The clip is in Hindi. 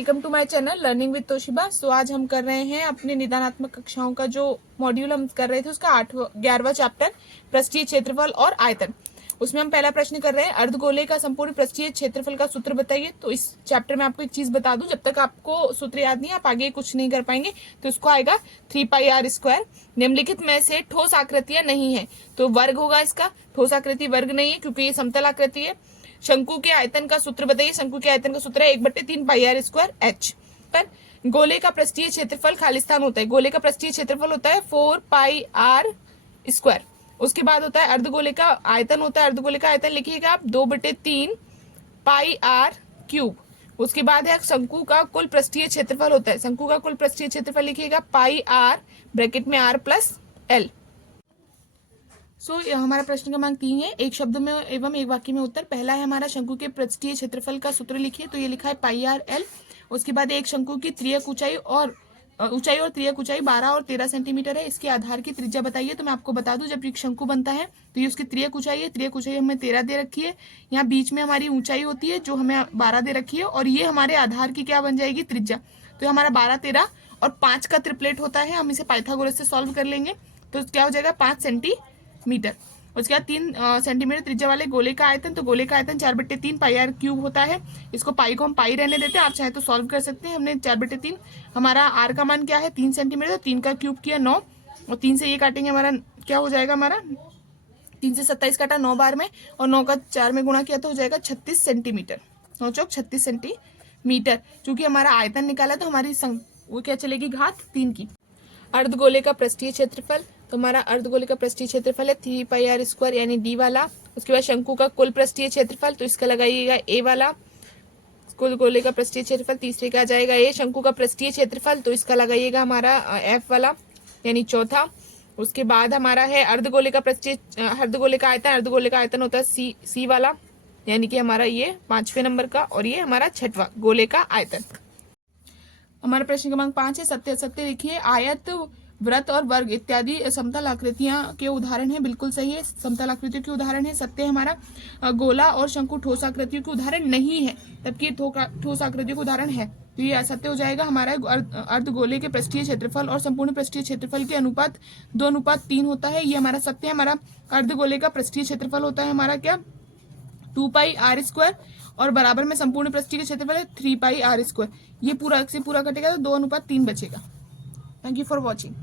Welcome to my channel learning with Toshiba. So आज हम कर रहे हैं अपने निदानात्मक कक्षाओं का जो मॉड्यूल हम कर रहे थे उसका 11वां चैप्टर पृष्ठीय क्षेत्रफल और आयतन। उसमें हम पहला प्रश्न कर रहे हैं अर्धगोले का संपूर्ण पृष्ठीय क्षेत्रफल का सूत्र बताइए। तो इस चैप्टर में आपको एक चीज बता दूं, जब तक आपको सूत्र याद नहीं आप आगे कुछ नहीं कर पाएंगे। तो इसको आएगा 3πr²। निम्नलिखित में से ठोस आकृतियां नहीं है, तो वर्ग होगा इसका। ठोस आकृति वर्ग नहीं है क्योंकि ये समतल आकृति है। शंकु के आयतन का सूत्र बताइए। शंकु के आयतन का सूत्र है 1/3πr²h। पर गोले का पृष्ठीय क्षेत्रफल खालिस्तान होता है। गोले का पृष्ठीय क्षेत्रफल होता है 4πr²। उसके बाद होता है अर्धगोले का आयतन होता है। अर्धगोले का आयतन लिखिएगा आप 2/3πr³। उसके बाद है शंकु का कुल पृष्ठीय क्षेत्रफल होता है। शंकु का कुल पृष्ठीय क्षेत्रफल लिखिएगा πr ब्रैकेट में r+l। हमारा प्रश्न क्रमांक 3 है। एक शब्द में एवं एक वाक्य में उत्तर। पहला है हमारा शंकु के पृष्ठीय क्षेत्रफल का सूत्र लिखिए। तो ये लिखा है πr_l। उसके बाद एक शंकु की त्रियक ऊंचाई और त्रियक ऊंचाई 12 और 13 सेंटीमीटर है। इसके आधार की त्रिज्या बताइए। तो मैं आपको बता दूं, जब एक शंकु बनता है तो ये उसकी त्रियक ऊंचाई है। त्रियक ऊंचाई हमें 13 दे रखी है। यहाँ बीच में हमारी ऊंचाई होती है जो हमें 12 दे रखी है, और ये हमारे आधार की क्या बन जाएगी, त्रिज्या। तो हमारा 12, 13 और 5 का ट्रिपलेट होता है। हम इसे पाइथागोरस से सॉल्व कर लेंगे तो क्या हो जाएगा 5 सेंटीमीटर। उसके बाद 3 सेंटीमीटर त्रिज्या वाले गोले का आयतन। तो गोले का आयतन 4/3πr³ होता है। इसको पाई को हम पाई रहने देते हैं, आप चाहे तो सॉल्व कर सकते हैं। हमने 4/3, हमारा आर का मान क्या है 3 सेंटीमीटर, तो 3 का क्यूब किया 9, और 3 से ये काटेंगे हमारा क्या हो जाएगा, हमारा 3 से 27 काटा 9 बार में, और 9 का 4 में गुणा किया तो हो जाएगा 36 सेंटीमीटर। 9 चौक 36 सेंटीमीटर। चूंकि हमारा आयतन निकाला तो हमारी वो क्या चलेगी, घात 3 की। अर्धगोले का पृष्ठीय क्षेत्रफल। तो हमारा अर्धगोले का पृष्ठीय क्षेत्रफल है 3πr² यानी डी वाला। उसके बाद शंकु का कुल पृष्ठीय क्षेत्रफल, तो इसका लगाइएगा ए वाला। कुल गोले का पृष्ठीय क्षेत्रफल तीसरे का आ जाएगा ए। शंकु का पृष्ठीय क्षेत्रफल, तो इसका लगाइएगा हमारा एफ वाला यानी चौथा। उसके बाद हमारा है अर्धगोले का अर्धगोले का आयतन। अर्धगोले का आयतन होता है सी वाला यानी कि हमारा ये 5वें नंबर का, और ये हमारा 6वां गोले का आयतन। हमारा प्रश्न क्रमांक 5 है। सत्य असत्य लिखिए। आयत, वृत्त और वर्ग इत्यादि समतल आकृतियां के उदाहरण है। बिल्कुल सही है, समतल आकृतियों के उदाहरण है। सत्य हमारा गोला और शंकु ठोस आकृतियों के उदाहरण नहीं है, जबकि ठोस आकृतियों के उदाहरण है। तो ये असत्य हो जाएगा। हमारा अर्धगोले के पृष्ठीय क्षेत्रफल और संपूर्ण पृष्ठीय क्षेत्रफल के अनुपात 2:3 होता है। ये हमारा सत्य है। हमारा अर्धगोले का पृष्ठीय क्षेत्रफल होता है हमारा क्या 2πr², और बराबर में संपूर्ण पृष्ठीय क्षेत्रफल है 3πr²। ये पूरा से पूरा कटेगा तो 2:3 बचेगा। Thank you for watching.